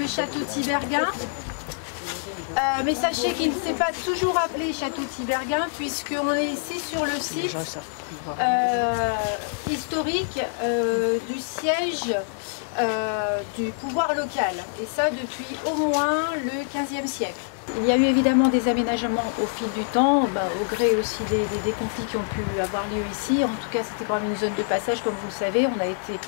Le château Tiberghien, mais sachez qu'il ne s'est pas toujours appelé château Tiberghien puisqu'on est ici sur le site historique du siège du pouvoir local, et ça depuis au moins le XVe siècle. Il y a eu évidemment des aménagements au fil du temps, au gré aussi des conflits qui ont pu avoir lieu ici. En tout cas, c'était quand même une zone de passage, comme vous le savez. On a été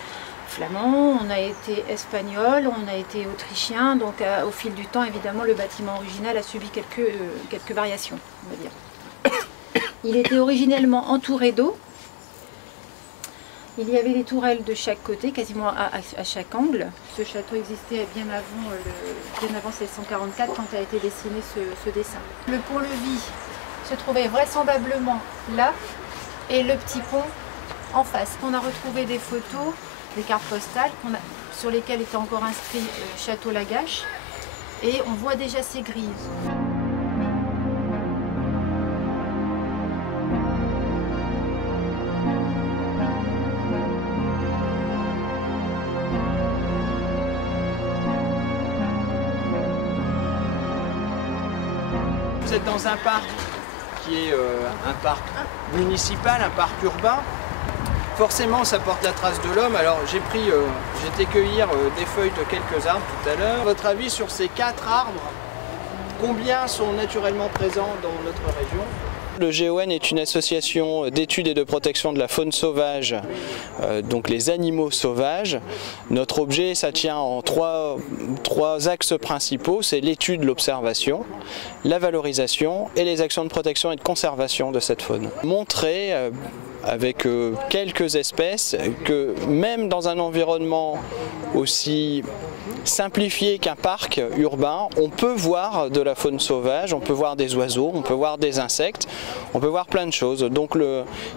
flamand, on a été espagnol, on a été autrichien, donc au fil du temps, évidemment, le bâtiment original a subi quelques variations, on va dire. Il était originellement entouré d'eau. Il y avait les tourelles de chaque côté, quasiment à chaque angle. Ce château existait bien avant 1644, quand a été dessiné ce dessin. Le pont-levis se trouvait vraisemblablement là, et le petit pont en face. On a retrouvé des photos, des cartes postales sur lesquelles était encore inscrit Château Lagache, et on voit déjà ces grilles. Vous êtes dans un parc qui est un parc municipal, un parc urbain. Forcément, ça porte la trace de l'homme. Alors, j'ai été cueillir des feuilles de quelques arbres tout à l'heure. Votre avis sur ces 4 arbres, combien sont naturellement présents dans notre région? Le GON est une association d'études et de protection de la faune sauvage, donc les animaux sauvages. Notre objet, ça tient en trois axes principaux, c'est l'étude, l'observation, la valorisation et les actions de protection et de conservation de cette faune. Montrer avec quelques espèces que même dans un environnement aussi simplifié qu'un parc urbain, on peut voir de la faune sauvage, on peut voir des oiseaux, on peut voir des insectes, on peut voir plein de choses. Donc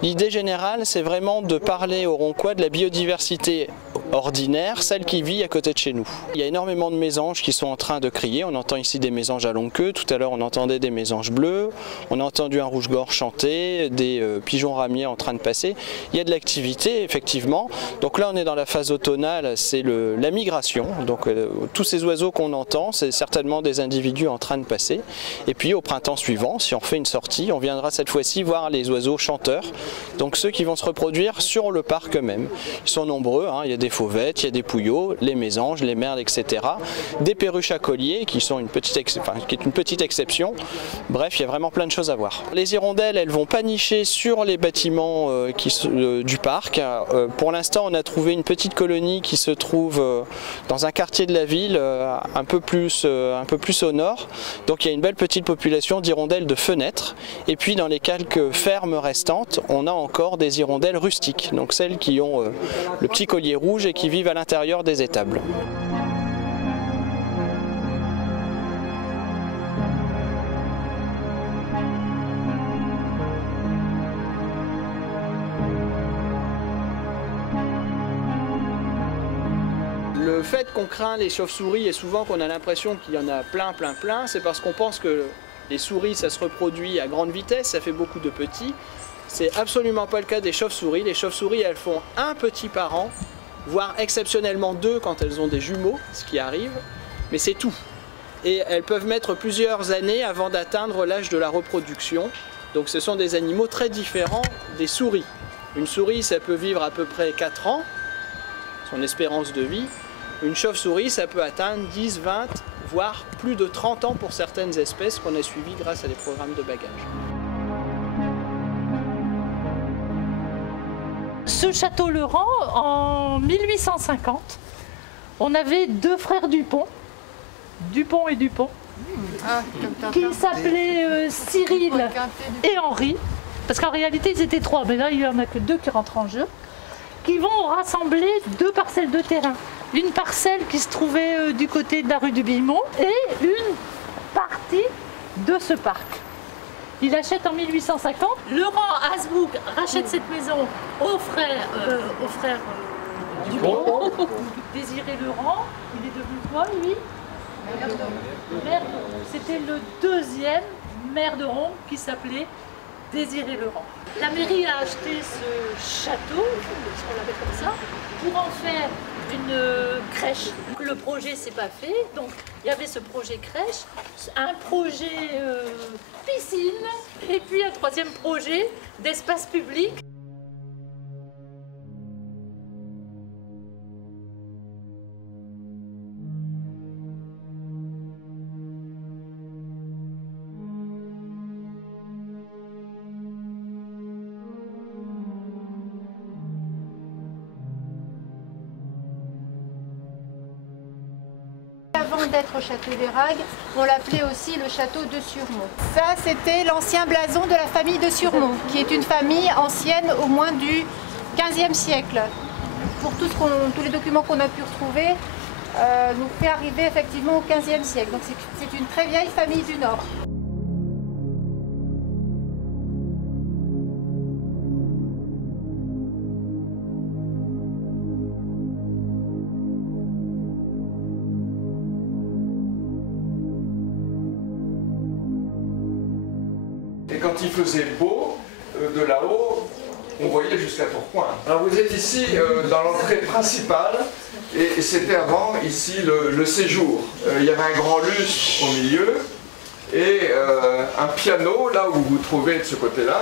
l'idée générale, c'est vraiment de parler aux Roncois de la biodiversité ordinaire, celle qui vit à côté de chez nous. Il y a énormément de mésanges qui sont en train de crier. On entend ici des mésanges à longue queue, tout à l'heure on entendait des mésanges bleus, on a entendu un rouge-gorge chanter, des pigeons ramiers en train de passer. Il y a de l'activité effectivement. Donc là on est dans la phase automnale, c'est la migration. Donc tous ces oiseaux qu'on entend, c'est certainement des individus en train de passer. Et puis au printemps suivant, si on fait une sortie, on viendra cette fois-ci voir les oiseaux chanteurs, donc ceux qui vont se reproduire sur le parc eux-mêmes. Ils sont nombreux, hein. Il y a des fauvettes, il y a des pouillots, les mésanges, les merles, etc. Des perruches à collier qui est une petite exception. Bref, il y a vraiment plein de choses à voir. Les hirondelles, elles vont pas nicher sur les bâtiments du parc. Pour l'instant, on a trouvé une petite colonie qui se trouve dans un quartier de la ville, un peu plus au nord. Donc il y a une belle petite population d'hirondelles de fenêtres. Et puis dans les quelques fermes restantes, on a encore des hirondelles rustiques, donc celles qui ont le petit collier rouge et qui vivent à l'intérieur des étables. Le fait qu'on craint les chauves-souris et souvent qu'on a l'impression qu'il y en a plein, c'est parce qu'on pense que les souris, ça se reproduit à grande vitesse, ça fait beaucoup de petits. C'est absolument pas le cas des chauves-souris. Les chauves-souris, elles font un petit par an, voire exceptionnellement 2 quand elles ont des jumeaux, ce qui arrive, mais c'est tout. Et elles peuvent mettre plusieurs années avant d'atteindre l'âge de la reproduction. Donc ce sont des animaux très différents des souris. Une souris, ça peut vivre à peu près 4 ans, son espérance de vie. Une chauve-souris, ça peut atteindre 10, 20, voire plus de 30 ans pour certaines espèces qu'on a suivies grâce à des programmes de bagages. Ce château Leurent, en 1850, on avait 2 frères Dupont et Dupont, qui s'appelaient Cyril et Henri, parce qu'en réalité ils étaient 3, mais là il n'y en a que 2 qui rentrent en jeu, qui vont rassembler 2 parcelles de terrain. Une parcelle qui se trouvait du côté de la rue du Billemont et une partie de ce parc. Il achète en 1850. Laurent Hasbrouck rachète cette maison au frère Dupont. Désiré Laurent, il est devenu quoi lui? Maire de Ronc. C'était le deuxième maire de Ronc qui s'appelait Désiré Laurent. La mairie a acheté ce château, ce qu'on l'appelle comme ça, pour en faire une crèche. Le projet s'est pas fait, donc il y avait ce projet crèche, un projet piscine, et puis un troisième projet d'espace public. Avant d'être au château d'Eyragues, on l'appelait aussi le château de Surmont. Ça, c'était l'ancien blason de la famille de Surmont, qui est une famille ancienne au moins du XVe siècle. Pour tous les documents qu'on a pu retrouver, nous fait arriver effectivement au XVe siècle. Donc c'est une très vieille famille du Nord. Et quand il faisait beau, de là-haut, on voyait jusqu'à Tourcoing. Alors vous êtes ici dans l'entrée principale, et c'était avant ici le séjour. Il y avait un grand lustre au milieu, et un piano, là où vous vous trouvez de ce côté-là.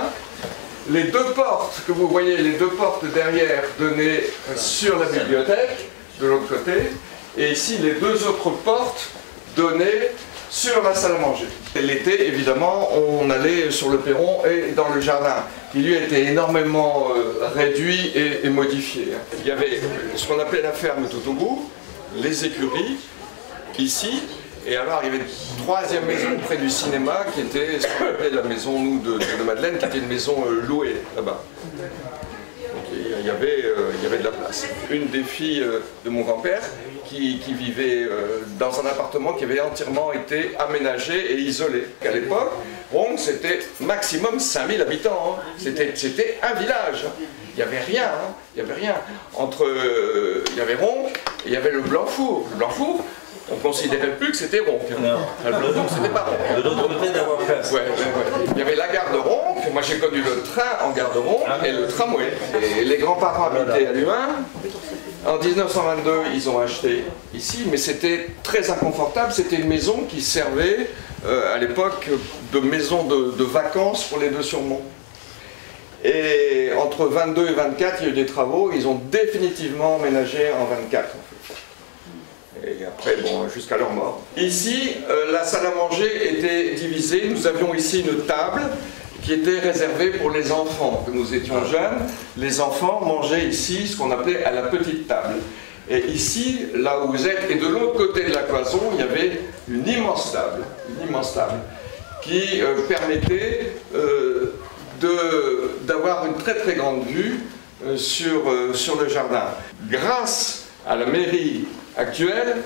Les deux portes que vous voyez, les deux portes derrière, donnaient sur la bibliothèque, de l'autre côté, et ici les deux autres portes donnaient sur la salle à manger. L'été, évidemment, on allait sur le perron et dans le jardin, qui lui était énormément réduit et modifié. Il y avait ce qu'on appelait la ferme tout au bout, les écuries, ici, et alors il y avait une troisième maison près du cinéma, qui était ce qu'on appelait la maison, nous, de Madeleine, qui était une maison louée, là-bas. Il y avait de la place. Une des filles de mon grand-père qui vivait dans un appartement qui avait entièrement été aménagé et isolé. À l'époque, Ronc, c'était maximum 5000 habitants. Hein. C'était un village. Il n'y avait rien. Hein. Il n'y avait rien. Il y avait Ronc et il y avait le Blanc-Four. Le Blanc-Four, on ne considérait plus que c'était Ronc. Non, c'était pas Ronc. De l'autre côté d'avoir place. Ouais. Il y avait la gare de Ronc. Moi, j'ai connu le train en gare de Ronc et le tramway. Et les grands-parents habitaient à Luin. En 1922, ils ont acheté ici, mais c'était très inconfortable. C'était une maison qui servait à l'époque de maison de vacances pour les deux Surmonts. Et entre 22 et 24, il y a eu des travaux. Ils ont définitivement emménagé en 24. Et après, bon, jusqu'à leur mort. Ici, la salle à manger était divisée. Nous avions ici une table qui était réservée pour les enfants. Quand nous étions jeunes, les enfants mangeaient ici ce qu'on appelait à la petite table. Et ici, là où vous êtes, et de l'autre côté de la cloison, il y avait une immense table qui permettait d'avoir une très très grande vue sur le jardin. Grâce à la mairie actuelle,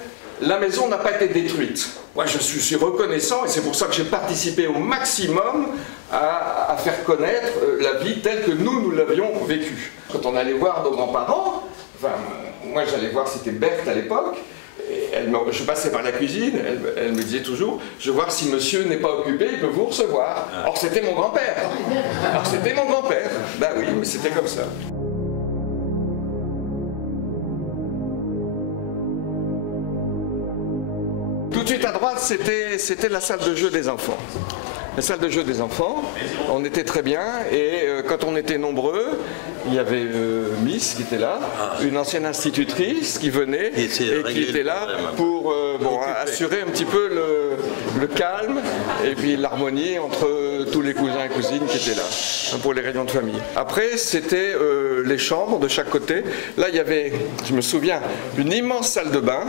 la maison n'a pas été détruite. Moi, je suis reconnaissant et c'est pour ça que j'ai participé au maximum à faire connaître la vie telle que nous l'avions vécue. Quand on allait voir nos grands-parents, enfin, moi j'allais voir, c'était Berthe à l'époque, je passais par la cuisine, elle me disait toujours, je vais voir si monsieur n'est pas occupé, il peut vous recevoir. Or c'était mon grand-père. Ben oui, mais c'était comme ça. Tout de suite à droite, c'était la salle de jeu des enfants. La salle de jeu des enfants, on était très bien et quand on était nombreux, il y avait Miss qui était là, une ancienne institutrice qui venait et qui était là pour assurer un petit peu le calme et puis l'harmonie entre tous les cousins et cousines qui étaient là pour les réunions de famille. Après, c'était les chambres de chaque côté. Là, il y avait, je me souviens, une immense salle de bain.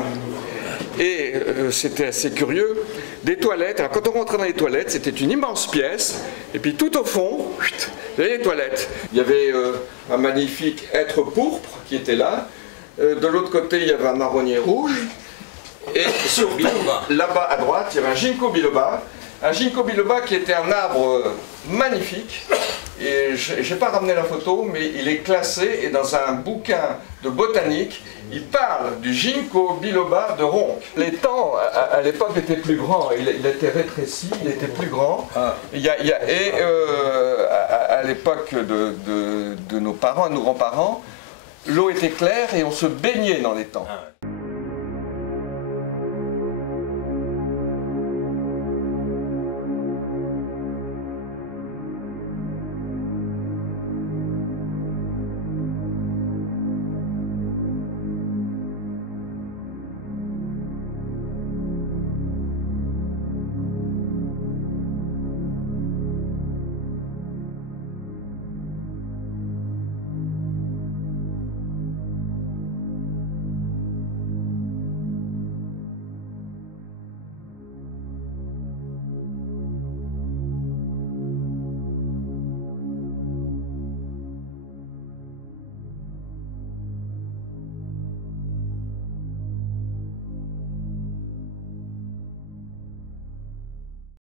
Et c'était assez curieux, des toilettes. Alors quand on rentrait dans les toilettes, c'était une immense pièce, et puis tout au fond, il y avait les toilettes. Il y avait un magnifique hêtre pourpre qui était là, de l'autre côté il y avait un marronnier rouge, et surtout là-bas à droite il y avait un ginkgo biloba Un ginkgo biloba qui était un arbre magnifique. Et je n'ai pas ramené la photo, mais il est classé et dans un bouquin de botanique, il parle du ginkgo biloba de Ronques. L'étang, à l'époque, était plus grand. Il était rétréci, il était plus grand. À l'époque de nos parents, de nos grands-parents, l'eau était claire et on se baignait dans l'étang.